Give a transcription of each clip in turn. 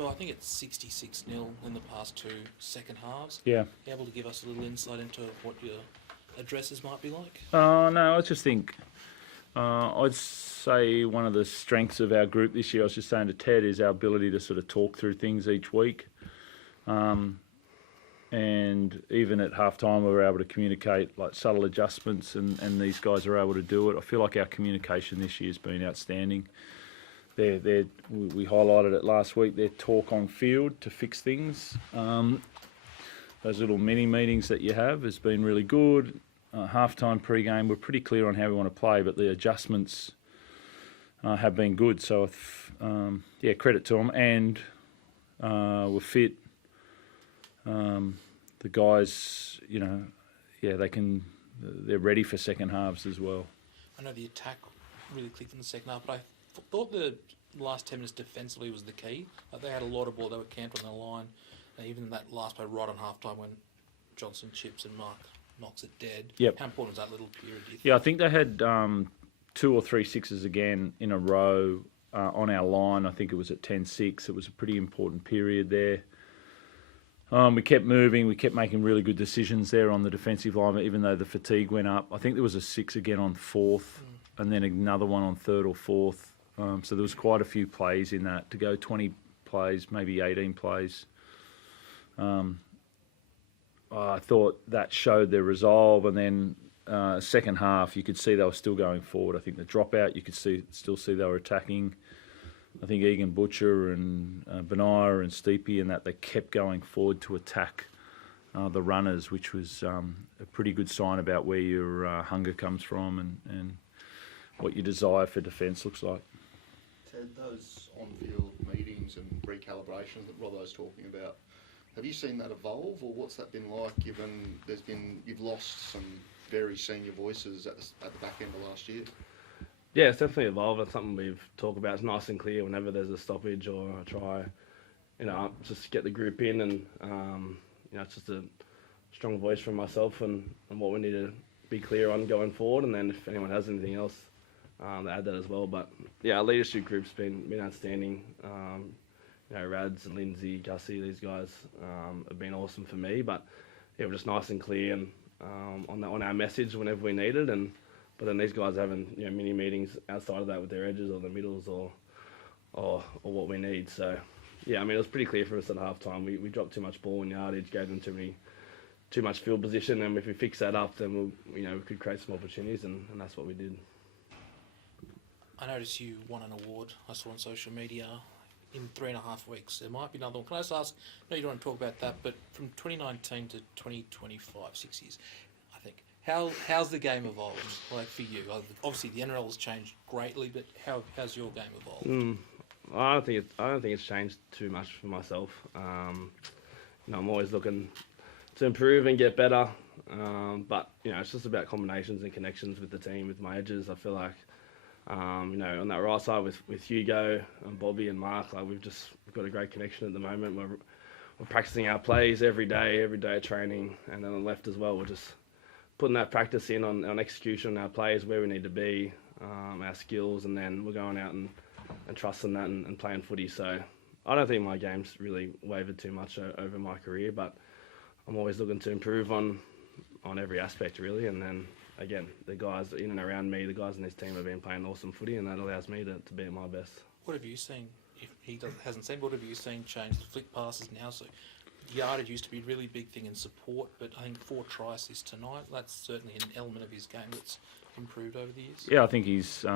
Robbo, I think it's 66-0 in the past 2 second halves. Yeah. Are you able to give us a little insight into what your addresses might be like? No, I just think I'd say one of the strengths of our group this year, I was just saying to Ted, is our ability to sort of talk through things each week. And even at halftime, we were able to communicate like subtle adjustments, and these guys are able to do it. I feel like our communication this year has been outstanding. We highlighted it last week, their talk on field to fix things. Those little mini meetings that you have has been really good. Halftime pre-game, we're pretty clear on how we want to play, but the adjustments have been good. So, credit to them. And we're fit. The guys, they're ready for second halves as well. I know the attack really clicked in the second half, but I thought the last 10 minutes defensively was the key. Like they had a lot of ball, they were camped on the line. And even that last play right on halftime when Johnson chips and Mark knocks it dead. Yep. How important was that little period, do you think? Yeah, I think they had 2 or 3 sixes again in a row on our line. I think it was at 10-6. It was a pretty important period there. We kept moving. We kept making really good decisions there on the defensive line, even though the fatigue went up. I think there was a 6 again on 4th and then another one on 3rd or 4th. So there was quite a few plays in that to go 20 plays, maybe 18 plays. I thought that showed their resolve, and then second half you could see they were still going forward. I think the dropout you could still see they were attacking. I think Egan Butcher and Benaya and Steepy and that they kept going forward to attack the runners, which was a pretty good sign about where your hunger comes from and what your desire for defence looks like. Ted, those on-field meetings and recalibrations that Robbo's talking about, have you seen that evolve, or what's that been like given you've lost some very senior voices at the back end of last year? Yeah, it's definitely evolved. It's something we've talked about. It's nice and clear whenever there's a stoppage or a try, just get the group in and, it's just a strong voice from myself and what we need to be clear on going forward. And then if anyone has anything else, they add that as well. But yeah, our leadership group's been outstanding. Rads and Lindsay, Gussie, these guys have been awesome for me. But yeah, we're just nice and clear and on our message whenever we need it. But then these guys are having mini meetings outside of that with their edges or the middles or what we need. So yeah, it was pretty clear for us at halftime. We dropped too much ball in yardage, gave them too much field position, and if we fix that up, then we could create some opportunities, and that's what we did. I noticed you won an award I saw on social media in 3.5 weeks. There might be another one. Can I just ask, no, you don't want to talk about that, but from 2019 to 2025, 6 years, I think, how's the game evolved, like, for you? Obviously, the NRL has changed greatly, but how's your game evolved? I don't think it's changed too much for myself. I'm always looking to improve and get better, but it's just about combinations and connections with the team, with my edges. I feel like on that right side with Hugo and Bobby and Mark, we've got a great connection at the moment. We're practicing our plays every day at training, and then on the left as well, we're just putting that practice in on execution on our plays, where we need to be, our skills, and then we're going out and trusting that and playing footy. So I don't think my game's really wavered too much over my career, but I'm always looking to improve on every aspect, really. And then again, the guys in and around me, the guys in this team have been playing awesome footy, and that allows me to be at my best. What have you seen, if he hasn't seen, what have you seen change? The flick passes now, so yardage used to be a really big thing in support, but I think 4 try assists tonight, that's certainly an element of his game that's improved over the years. Yeah, I think he's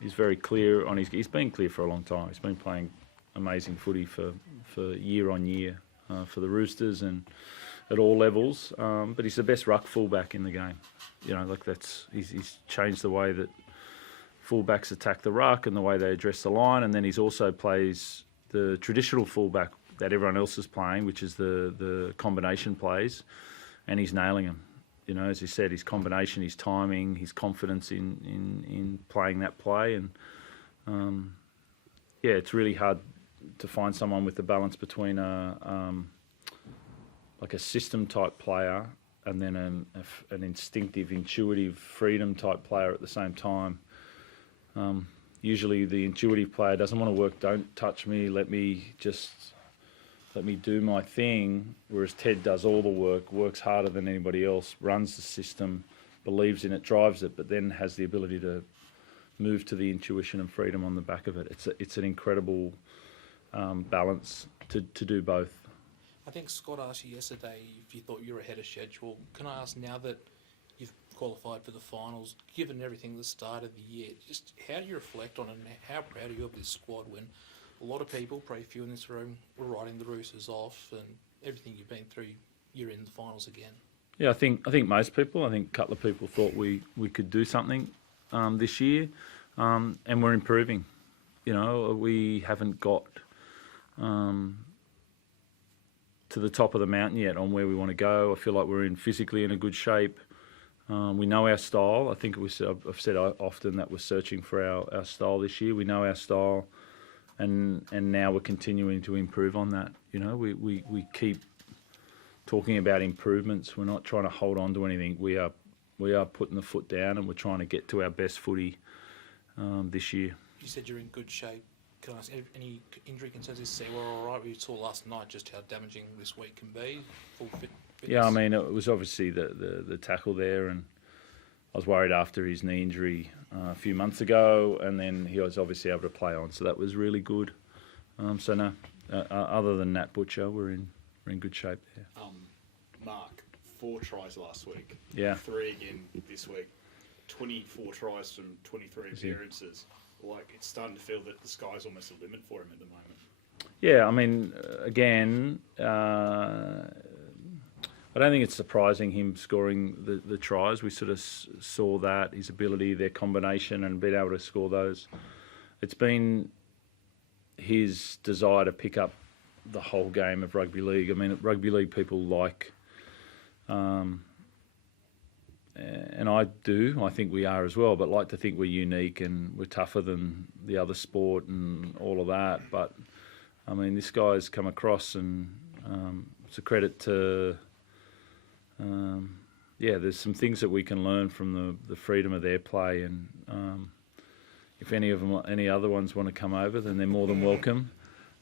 very clear on he's been clear for a long time. He's been playing amazing footy for year on year for the Roosters and at all levels, but he's the best ruck fullback in the game. He's changed the way that fullbacks attack the ruck and the way they address the line, and then he's also plays the traditional fullback that everyone else is playing, which is the combination plays, and he's nailing them. As you said, his combination, his timing, his confidence in playing that play, and it's really hard to find someone with the balance between a system type player and then an instinctive, intuitive, freedom type player at the same time. Usually the intuitive player doesn't want to work, don't touch me, let me just let me do my thing, whereas Ted does all the work, works harder than anybody else, runs the system, believes in it, drives it, but then has the ability to move to the intuition and freedom on the back of it. It's an incredible balance to do both. I think Scott asked you yesterday if you thought you were ahead of schedule. Can I ask, now that you've qualified for the finals, given everything at the start of the year, just how do you reflect on it, and how proud are you of this squad when a lot of people, probably a few in this room, were writing the Roosters off, and everything you've been through, you're in the finals again? Yeah, I think most people, I think a couple of people thought we could do something this year, and we're improving. You know, we haven't got to the top of the mountain yet on where we want to go. I feel like we're physically in a good shape. We know our style. I think I've said often that we're searching for our style this year. We know our style, and now we're continuing to improve on that. You know, we keep talking about improvements. We're not trying to hold on to anything. We are putting the foot down, and we're trying to get to our best footy this year. You said you're in good shape. Can I ask, any injury concerns? Is we're all right? We saw last night just how damaging this week can be. Full fitness. Yeah, I mean, it was obviously the tackle there, and I was worried after his knee injury a few months ago, and then he was obviously able to play on, so that was really good. So no, other than Nat Butcher, we're in good shape there. Mark, 4 tries last week. Yeah. 3 again this week. 24 tries from 23 appearances. Like, it's starting to feel that the sky's almost a limit for him at the moment. Yeah, I mean, again, I don't think it's surprising him scoring the tries. We sort of saw that, his ability, their combination, and being able to score those. It's been his desire to pick up the whole game of rugby league. I mean, rugby league people like, and I think we are as well, but like to think we're unique and we're tougher than the other sport and all of that. But, I mean, this guy's come across, and it's a credit to... there's some things that we can learn from the freedom of their play, and if any other ones want to come over, then they're more than welcome.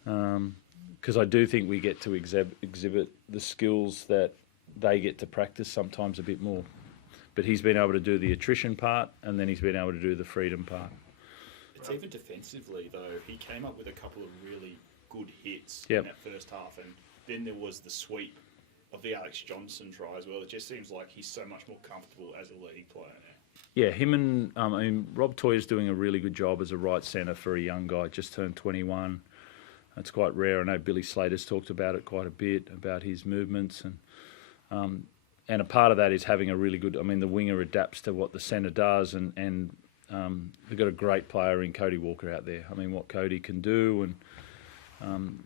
Because I do think we get to exhibit the skills that they get to practice sometimes a bit more. But he's been able to do the attrition part, and then he's been able to do the freedom part. It's even defensively, though. He came up with a couple of really good hits Yep. in that first half, and then there was the sweep of the Alex Johnson try as well. It just seems like he's so much more comfortable as a league player now. Yeah, him and Rob Toyer's doing a really good job as a right centre for a young guy, just turned 21. That's quite rare. I know Billy Slater's talked about it quite a bit, about his movements, and a part of that is having a really good... I mean, the winger adapts to what the centre does, and they've got a great player in Cody Walker out there. I mean, what Cody can do, and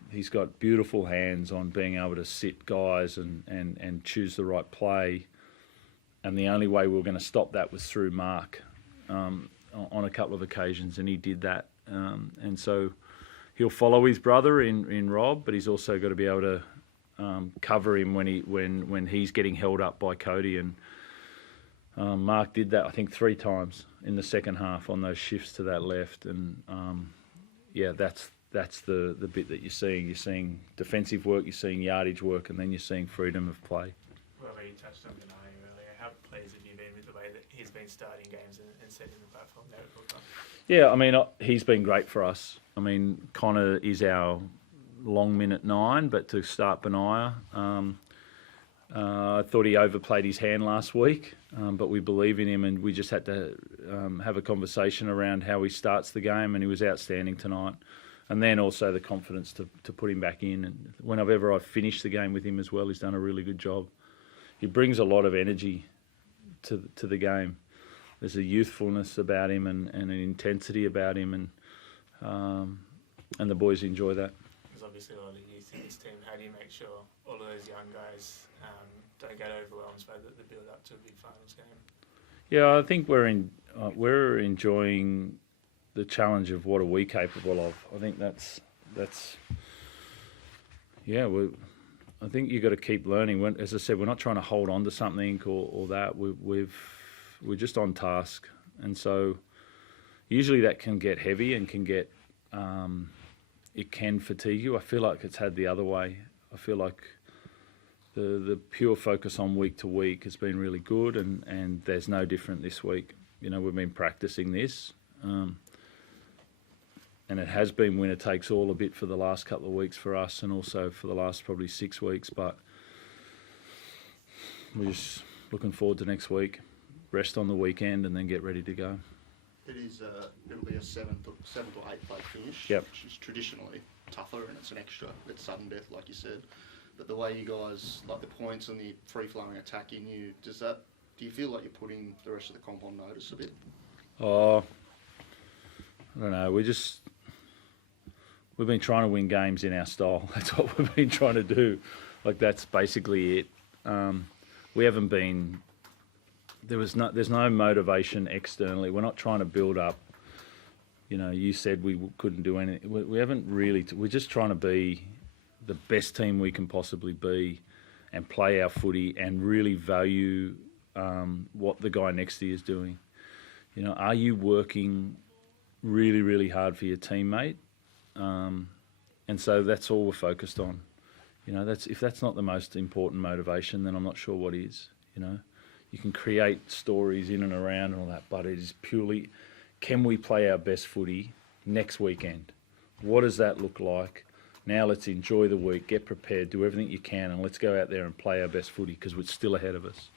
he's got beautiful hands on being able to sit guys and choose the right play. And the only way we were going to stop that was through Mark on a couple of occasions, and he did that. And so he'll follow his brother in Rob, but he's also got to be able to cover him when he's getting held up by Cody. And Mark did that, I think, 3 times in the second half on those shifts to that left. And that's the bit that you're seeing. You're seeing defensive work, you're seeing yardage work, and then you're seeing freedom of play. Well, you touched on Benani earlier. How pleased have you been with the way that he's been starting games and setting the platform there at Hooker? Yeah, I mean, he's been great for us. I mean, Connor is our long minute 9, but to start Benaya, I thought he overplayed his hand last week, but we believe in him, and we just had to have a conversation around how he starts the game, and he was outstanding tonight. And then also the confidence to put him back in. And whenever I've finished the game with him as well, he's done a really good job. He brings a lot of energy to the game. There's a youthfulness about him and an intensity about him, and the boys enjoy that. There's obviously a lot of youth in this team. How do you make sure all of those young guys don't get overwhelmed by the build-up to a big finals game? Yeah, I think we're enjoying the challenge of what are we capable of. I think that's I think you've got to keep learning. As I said, we're not trying to hold on to something or that. We're just on task, and so usually that can get heavy and can get it can fatigue you. I feel like it's had the other way. I feel like the pure focus on week to week has been really good, and there's no different this week. You know, we've been practicing this, and it has been winner takes all a bit for the last couple of weeks for us, and also for the last probably 6 weeks. But we're just looking forward to next week, rest on the weekend, and then get ready to go. It'll be a seventh or eighth place finish, Yep. which is traditionally tougher, and it's an extra. It's sudden death, like you said. But the way you guys, like the points and the free-flowing attack in you, do you feel like you're putting the rest of the comp on notice a bit? Oh, I don't know. We've been trying to win games in our style. That's what we've been trying to do. Like, that's basically it. We haven't been. There's no motivation externally. We're not trying to build up. You know, you said we couldn't do anything. We haven't really. We're just trying to be the best team we can possibly be, and play our footy, and really value what the guy next to you is doing. You know, are you working really, really hard for your teammate? And so that's all we're focused on. You know, if that's not the most important motivation, then I'm not sure what is. You know, you can create stories in and around and all that, but it is purely, can we play our best footy next weekend? What does that look like? Now let's enjoy the week, get prepared, do everything you can, and let's go out there and play our best footy, because it's still ahead of us.